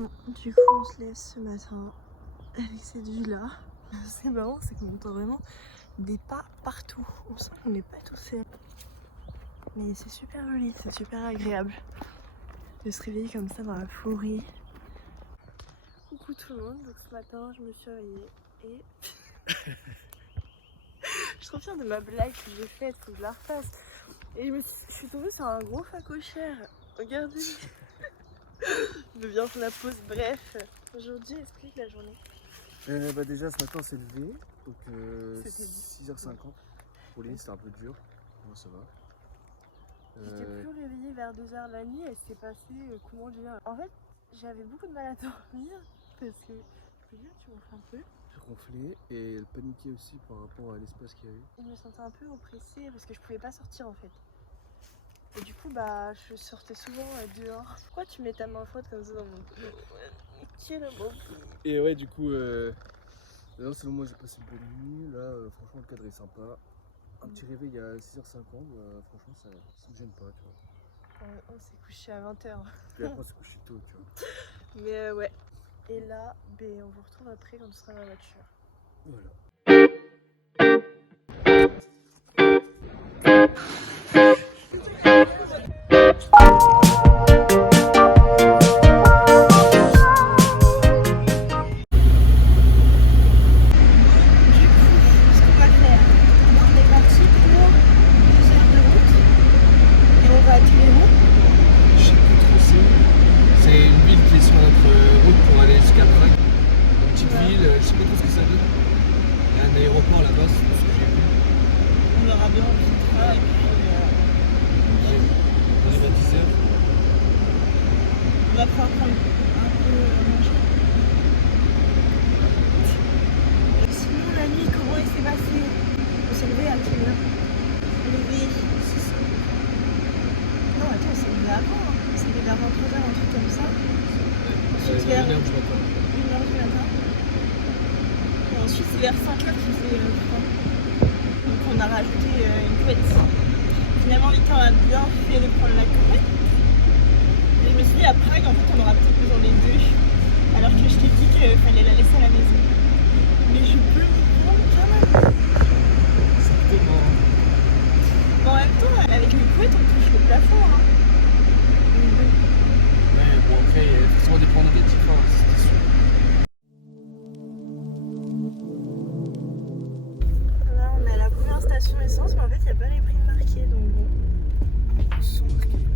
Bon, du coup on se lève ce matin avec cette vue là. C'est marrant, c'est qu'on entend vraiment des pas partout. On sent qu'on n'est pas tout seul. Mais c'est super joli, c'est super agréable de se réveiller comme ça dans la forêt. Coucou tout le monde, donc ce matin je me suis réveillée et je suis trop fière de ma blague que j'ai faite, faut que je la refasse. Et je suis tombée sur un gros phacochère, regardez. Je viens faire la pause, bref. Aujourd'hui, explique la journée. Déjà ce matin on s'est levé, donc C'était 6h50. Pour Lénie c'était un peu dur, moi ça va. J'étais plus réveillée vers 2h de la nuit et c'est passé, comment dire. En fait, j'avais beaucoup de mal à dormir parce que, je peux dire, tu ronfles un peu. Je ronflais et elle paniquait aussi par rapport à l'espace qu'il y avait. Je me sentais un peu oppressée parce que je pouvais pas sortir en fait. Et du coup, bah, je sortais souvent dehors. Pourquoi tu mets ta main froide comme ça dans mon pied? Tiens le bon pied. Et ouais, du coup, d'ailleurs, selon moi, j'ai passé une bonne nuit. Là, franchement, le cadre est sympa. Un petit réveil à 6h50, franchement, ça me gêne pas, tu vois. On s'est couché à 20h. Puis après, on s'est couché tôt, tu vois. Mais ouais. Et là, on vous retrouve après quand tu seras dans la voiture. Voilà. On va pouvoir prendre un peu à manger. Sinon la nuit, comment il s'est passé? On s'est levé à quelle heure? Levé 6h. Non attends, on s'est levé avant, hein. On s'est levé vers 23h, un truc comme ça. Ensuite vers 1h du matin. Et ensuite c'est vers 5h qu'il faisait froid. Donc on a rajouté une couette. Finalement Victor a bien fait de prendre la couette. Et je me suis dit à Prague en fait on aura peut-être besoin des deux. Alors que je t'ai dit qu'il fallait la laisser à la maison. Mais je peux comprendre quand même. C'est tellement... Mais en même temps avec les couettes on touche le plafond hein. Ouais bon après il y a forcément des points négatifs hein, c'est sûr. Là on est à la première station essence mais en fait il n'y a pas les prix marqués donc bon. Ils sont marqués les prix.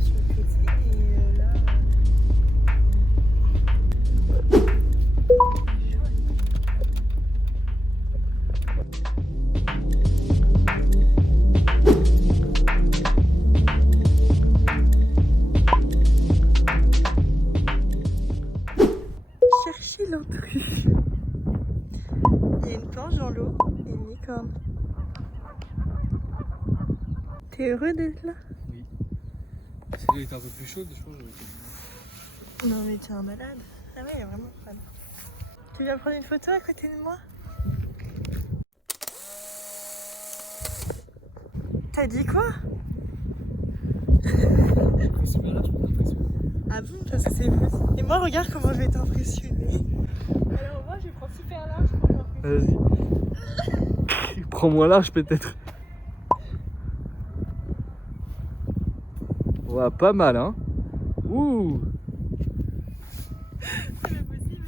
Sur le côté et là. Chercher l'intrus. Il y a une planche dans l'eau et une licorne. T'es heureux d'être là? Oui. Si l'eau était un peu plus chaude, je pense que j'aurais été... Non mais t'es un malade. Ah ouais, il est vraiment fan. Tu viens prendre une photo à côté de moi? T'as dit quoi? Super là, je peux t'impressionner. Ah bon? Parce que c'est vrai. Et moi regarde comment je vais t'impressionner. Alors moi je prends super large pour t'impressionner. Vas-y. Prends-moi large peut-être. Ouais, pas mal hein. Ouh. C'est pas possible.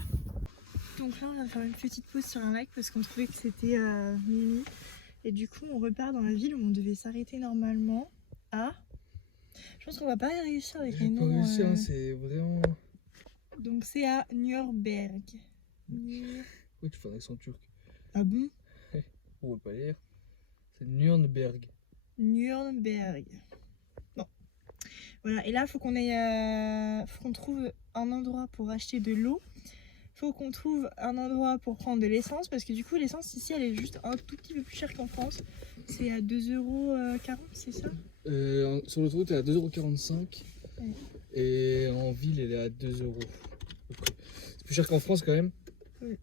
Donc là on vient de faire une petite pause sur un lac parce qu'on trouvait que c'était minuit. Et du coup on repart dans la ville où on devait s'arrêter normalement à... Je pense qu'on va pas y réussir avec les J'ai pas noms. réussi hein, c'est vraiment... Donc c'est à Nürnberg. Oui, tu fais un accent turc. Ah bon? On va pas lire. C'est Nürnberg. Nürnberg. Bon. Voilà, et là faut qu'on aille, faut qu'on trouve un endroit pour acheter de l'eau. Faut qu'on trouve un endroit pour prendre de l'essence parce que du coup l'essence ici elle est juste un tout petit peu plus chère qu'en France. C'est à 2,40 €, c'est ça? Sur l'autoroute elle est à 2,45 €. Ouais. Et en ville elle est à 2 €. C'est plus cher qu'en France quand même. Ouais.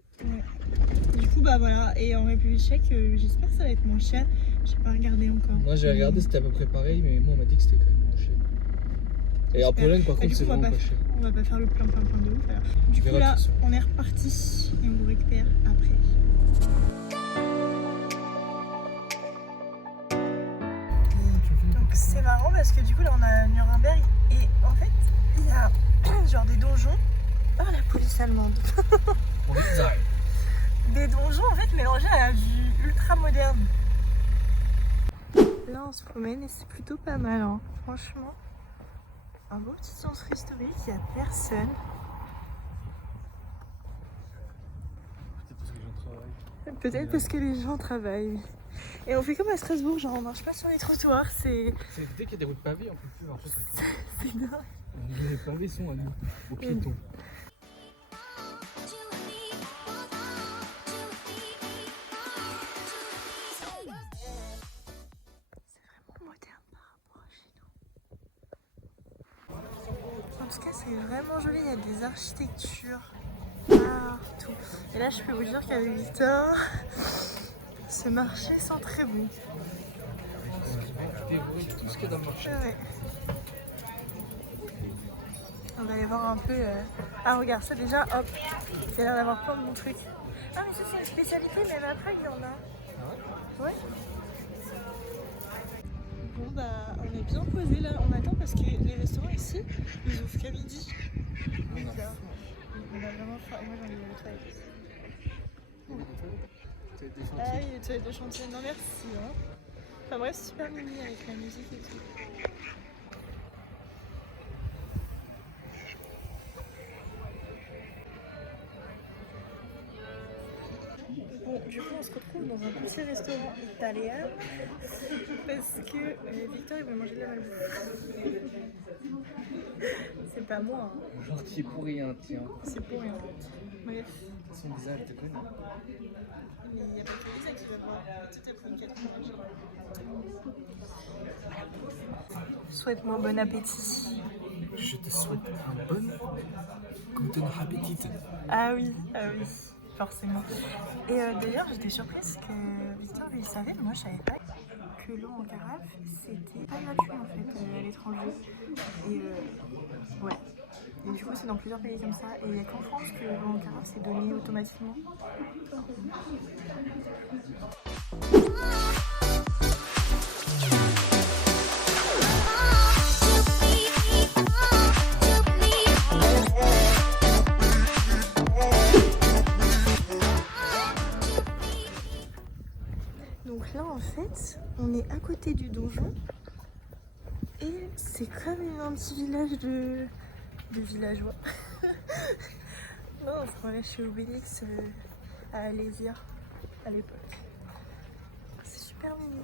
Du coup bah voilà, et en République tchèque j'espère que ça va être moins cher. J'ai pas regardé encore. Moi j'ai regardé, c'était à peu près pareil, mais moi on m'a dit que c'était quand même moins cher. Et en Pologne, par Bah, contre, du c'est coup, vraiment pas cher. on va pas faire le plein de ouf. Alors. Du coup, verras là, tout ça. on est reparti et on vous récupère après. Donc, c'est marrant parce que du coup, là, on a Nuremberg et en fait, il y a genre des donjons. Oh, la police allemande! Des donjons en fait mélangés à la vue ultra moderne. Là, on se promène et c'est plutôt pas mal, hein. Franchement. Un beau petit centre historique, il n'y a personne. Peut-être parce que les gens travaillent. Et on fait comme à Strasbourg, genre on marche pas sur les trottoirs, c'est Dès qu'il y a des routes pavées, on peut plus marcher sur les dingue. Les pavés sont à nous, aux piétons. Moderne par rapport à chez nous. En tout cas, c'est vraiment joli. Il y a des architectures partout. Et là, je peux vous dire qu'avec Victor, ce marché sent très bon. Tout ce qu'il y a dans le marché. Ouais. On va aller voir un peu. Ah, regarde, ça déjà, hop, il y a l'air d'avoir plein de bons trucs. Ah, mais ça, c'est une spécialité, même à Prague, il y en a. Ouais. Bon bah on est bien posé là, on attend parce que les restaurants ici, ils ouvrent qu'à midi. On a vraiment faim, moi j'ai envie d'aller aux toilettes. Ah oui, les toilettes de chantier, non merci. Hein. Enfin bref, super mini avec la musique et tout. Bon, du coup on se retrouve dans un petit restaurant italien parce que Victor il veut manger de la malbouffe. C'est pas moi, hein. Genre qui est pour rien, tiens. C'est pour rien. Bref. Son visage, je te connais. Mais il n'y a pas que Lisa qui va voir. Tout a pris 4 minutes. Souhaite-moi bon appétit. Je te souhaite un bon guten Appetit. Ah oui, forcément. Et d'ailleurs, j'étais surprise que Victor lui savait, mais moi je savais pas que l'eau en carafe c'était pas gratuit en fait à l'étranger. Et ouais. Et du coup, c'est dans plusieurs pays comme ça. Et il n'y a qu'en France que l'eau en carafe c'est donné automatiquement. Donc là en fait, on est à côté du donjon et c'est comme un petit village de villageois. Non, on se croirait chez Obélix à Alésia à l'époque. C'est super mignon.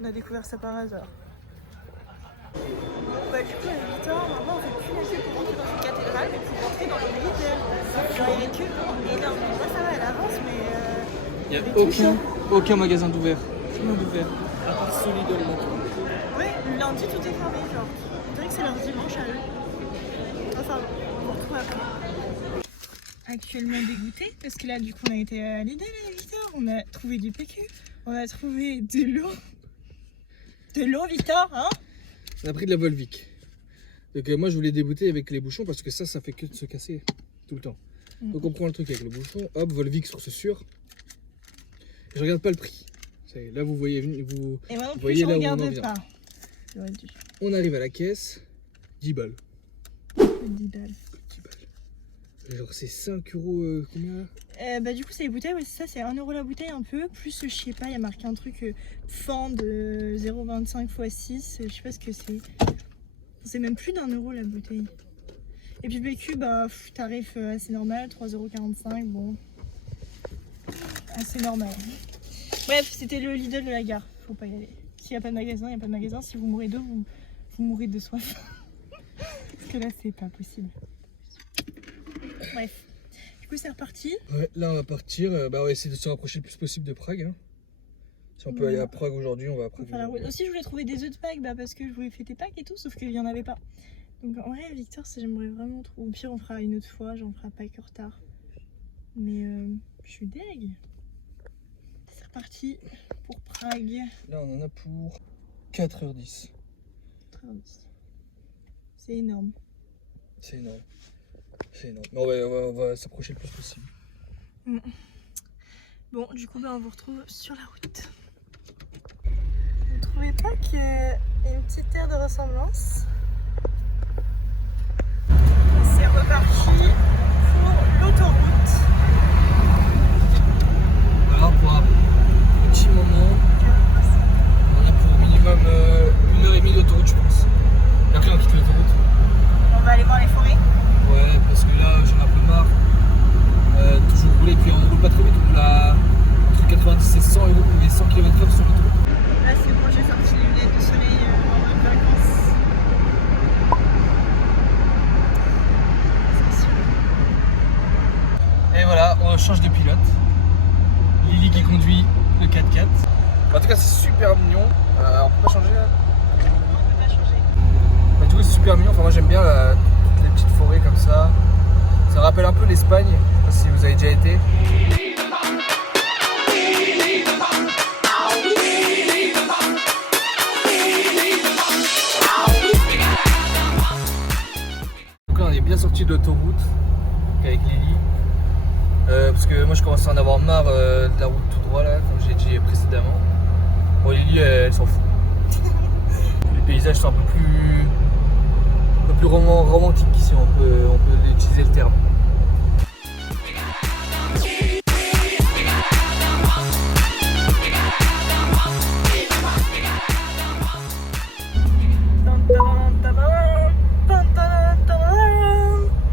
On a découvert ça par hasard. Bon, bah du coup avec Victor, maintenant on fait plus la queue pour rentrer dans une cathédrale mais pour rentrer dans le militaire. Genre il y a une queue énorme. Moi ça va, elle avance mais... Il n'y a aucun magasin d'ouvert. Rien d'ouvert. À part Solidol maintenant. Ouais, le lundi tout est fermé, genre. On dirait que c'est leur dimanche à eux. Enfin, on retrouve après. Actuellement dégoûté parce que là, du coup, on a été à Lidl avec Victor. On a trouvé du PQ. On a trouvé de l'eau. De l'eau, Victor, hein? On a pris de la Volvic. Donc moi, je voulais débouter avec les bouchons parce que ça fait que de se casser tout le temps. Donc on prend le truc avec le bouchon. Hop, Volvic sur ce sûr. Et je regarde pas le prix. Là, vous voyez, vous Et moi non plus, voyez je là où on en regarde vient. pas. J'aurais dû. On arrive à la caisse, 10 balles. 10 balles. 10 balles. Genre c'est 5 euros combien là? Bah du coup c'est les bouteilles, ouais, c'est ça, c'est 1 euro la bouteille un peu, plus je sais pas, il y a marqué un truc fan de 0,25 x 6, je sais pas ce que c'est. C'est même plus d'1 euro la bouteille. Et puis PQ, bah tarif assez normal, 3,45 €, bon. Assez normal. Bref, c'était le Lidl de la gare, faut pas y aller. S'il n'y a pas de magasin, il n'y a pas de magasin, si vous mourrez d'eau, vous mourrez de soif. Parce que là c'est pas possible. Bref. Du coup c'est reparti. Ouais, là on va partir, on va essayer de se rapprocher le plus possible de Prague. Hein. Si on peut aller à Prague aujourd'hui, on va à Prague. Enfin, aussi je voulais trouver des œufs de Pâques parce que je voulais fêter Pâques et tout, sauf qu'il n'y en avait pas. Donc en vrai Victor, j'aimerais vraiment trop. Au pire on fera une autre fois, j'en ferai Pâques en retard. Mais je suis deg. C'est reparti pour Prague. Là on en a pour 4h10. 4h10. C'est énorme. C'est énorme. C'est énorme. Mais on va s'approcher le plus possible. Bon, du coup, on vous retrouve sur la route. Vous trouvez pas qu'il y a une petite aire de ressemblance? C'est reparti pour l'autoroute. Voilà, pour un petit moment. On a pour minimum 1h30 d'autoroute, je pense. Et après, on quitte l'autoroute. On va aller voir les forêts. Ouais, parce que là, j'en ai un peu marre. Toujours rouler, puis on roule pas trop vite. On roule à 90 et 100 et on roule 100 km/h sur l'autoroute. Là, c'est bon, j'ai sorti les lunettes de soleil en mode vacances. C'est sûr. Et voilà, on change de pilote. Lily qui conduit le 4x4. En tout cas, c'est super mignon. On peut pas changer là. On peut pas changer. Bah, du coup, c'est super mignon. Enfin, moi, j'aime bien toutes les petites forêts comme ça. Ça rappelle un peu l'Espagne. Je sais pas si vous avez déjà été. Donc là, on est bien sorti de l'autoroute avec Lily. Parce que moi je commence à en avoir marre de la route tout droit là, comme j'ai dit précédemment. Bon, Lily elle s'en fout. Les paysages sont un peu plus romantiques ici, on peut utiliser le terme.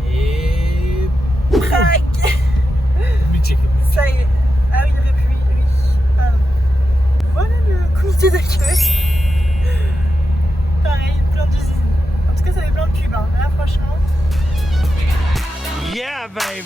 Et Prague. Budget. Ça y est. Ah oui, il y aurait pu, oui. Pardon. Voilà le comité d'accueil. Pareil, plein d'usines. En tout cas, ça fait plein de pubs. Hein. Là, franchement. Yeah, baby!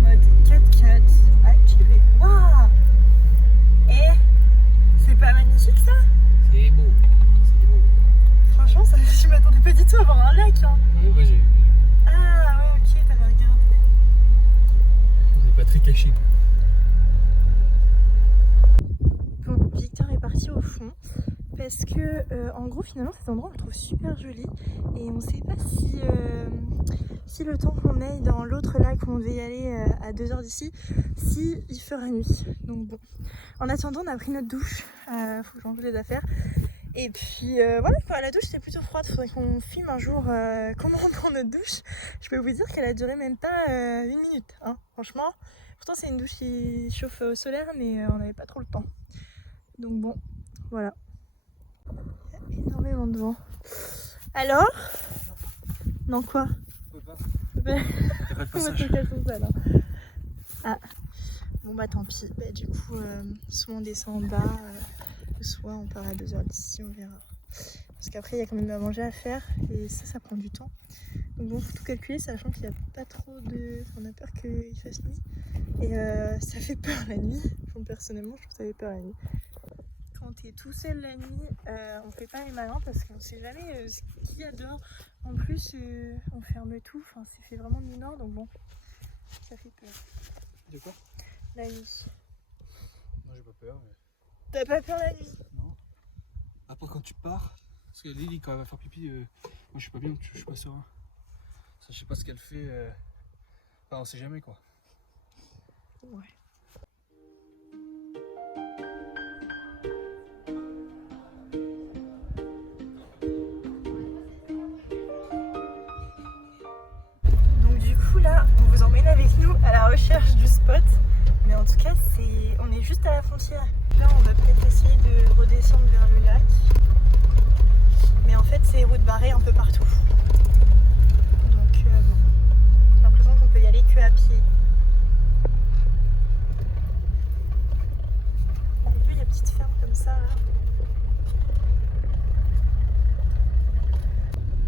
Mode 4x4 activé. Waouh! Et c'est pas magnifique ça? C'est beau. C'est beau. Franchement, ça, je m'attendais pas du tout à voir un lac. Hein. Oui, moi j'ai. Ah ouais, ok, t'avais regardé. On n'est pas très caché. Bon, Victor est parti au fond parce que en gros finalement cet endroit on le trouve super joli et on sait pas si le temps qu'on aille dans l'autre lac où on devait y aller à 2 heures d'ici, si il fera nuit. Donc bon, en attendant on a pris notre douche, faut que j'enlève les affaires. Et puis voilà quoi, la douche c'est plutôt froide, faudrait qu'on filme un jour comment on prend notre douche. Je peux vous dire qu'elle a duré même pas 1 minute, hein, franchement. Pourtant c'est une douche qui chauffe au solaire mais on n'avait pas trop le temps. Donc bon, voilà. Il y a énormément de vent. Alors? Non quoi? On peut pas. Je peux pas. T'as pas de passage. Ah. Bon bah tant pis. Bah, du coup, soit on descend en bas, soit on part à 2 heures d'ici, on verra. Parce qu'après il y a quand même à manger à faire et ça prend du temps. Donc bon, faut tout calculer, sachant qu'il n'y a pas trop de... Enfin, on a peur qu'il fasse nuit. Et ça fait peur la nuit. Enfin, personnellement, je trouve que ça fait peur la nuit. Quand t'es tout seul la nuit, on fait pas les malins parce qu'on sait jamais ce qu'il y a dehors. En plus, on ferme tout, enfin, c'est fait vraiment nuit nord, donc bon, ça fait peur. De quoi? La nuit. Non, j'ai pas peur. Mais... T'as pas peur la nuit? Non. Après, quand tu pars, parce que Lily, quand elle va faire pipi, moi je suis pas bien, je suis pas serein. Ça, je sais pas ce qu'elle fait. Enfin, on sait jamais quoi. Ouais. Donc du coup là, on vous emmène avec nous à la recherche du spot. Mais en tout cas, on est juste à la frontière. Là, on va peut-être essayer de redescendre vers le lac. Mais en fait, c'est route barrée un peu partout. Donc bon, j'ai l'impression qu'on peut y aller que à pied. Au début, il y a une petite ferme comme ça là.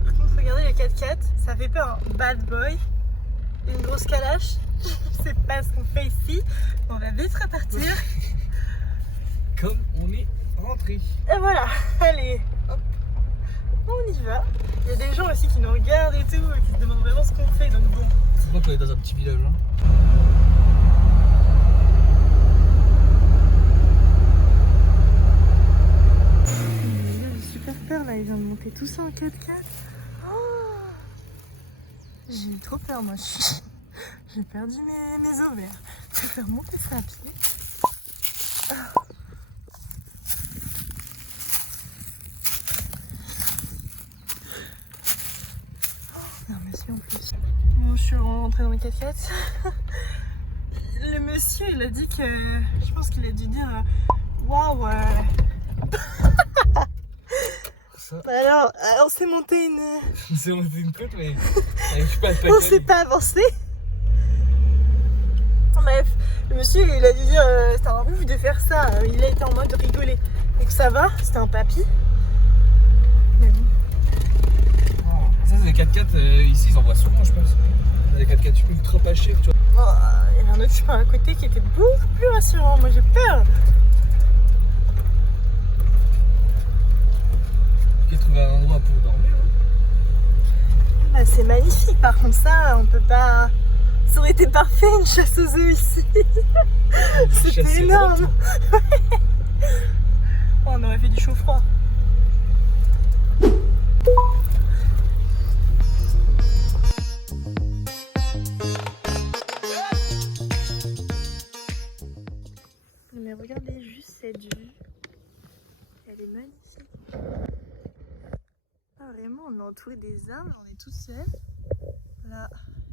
Par contre, regardez le 4x4, ça fait peur. Hein. Bad boy, une grosse calache. C'est pas ce qu'on fait ici. On va vite repartir. Comme on est rentré. Et voilà, allez, hop. On y va. Il y a des gens aussi qui nous regardent et tout, et qui se demandent vraiment ce qu'on fait, donc bon. C'est pas qu'on est dans un petit village, hein. J'ai super peur là, ils viennent de monter tout ça en 4x4. Oh, j'ai eu trop peur moi. J'ai perdu mes ovaires. Je préfère monter ça à pied. Un monsieur en plus. Bon, je suis rentrée dans le 4x4. Le monsieur, il a dit que. Je pense qu'il a dû dire waouh. Alors, on s'est monté une. C'est une côte, mais je suis pas On s'est pas avancé. Bref, le monsieur, il a dû dire c'était un ouf de faire ça. Il a été en mode rigoler. Donc ça va, c'était un papy. Mais bon. Ça, c'est des 4x4 ici, ils en voient souvent, je pense. Des 4x4 ultra pas chers, tu vois. Oh, il y a un autre chemin à côté qui était beaucoup plus rassurant. Moi, j'ai peur. J'ai trouvé un endroit pour dormir. Ah, c'est magnifique. Par contre, ça, on peut pas. Ça aurait été parfait une chasse aux œufs ici. C'était énorme. Oh, on aurait fait du chaud-froid. Mais regardez juste cette vue. Elle est magnifique. Ah, vraiment, on est entouré des arbres, on est tout seul. Là,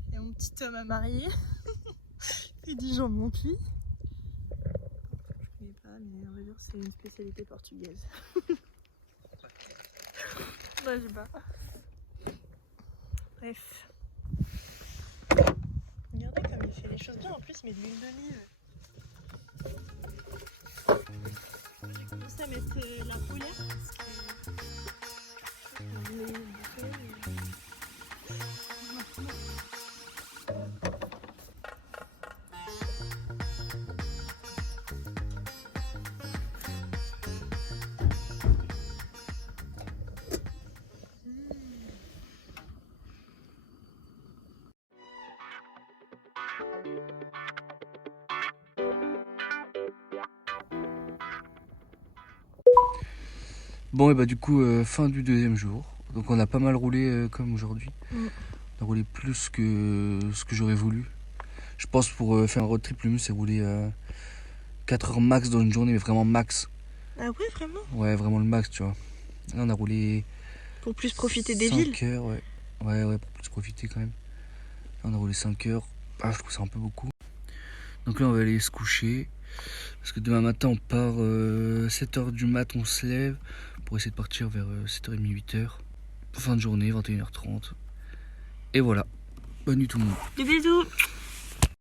il y a mon petit homme à marier. Il dit jambon cuit. Je connais pas, mais on va dire que c'est une spécialité portugaise. Non, je sais pas. Bref. Regardez comme il fait les choses bien. En plus, il met de l'huile d'olive. J'ai commencé à mettre la polaire parce que Bon, et bah du coup, fin du deuxième jour. Donc on a pas mal roulé comme aujourd'hui. On a roulé plus que ce que j'aurais voulu. Je pense pour faire un road trip, le mieux c'est rouler 4 heures max dans une journée, mais vraiment max. Ah ouais, vraiment? Ouais, vraiment le max, tu vois. Là on a roulé... Pour plus profiter des 5 villes? heures, ouais. Ouais, pour plus profiter quand même. Là on a roulé 5 heures. Ah, je trouve ça un peu beaucoup. Donc là on va aller se coucher. Parce que demain matin on part 7h du mat, on se lève pour essayer de partir vers 7h30, 8h. Fin de journée, 21h30. Et voilà. Bonne nuit tout le monde. Des bisous!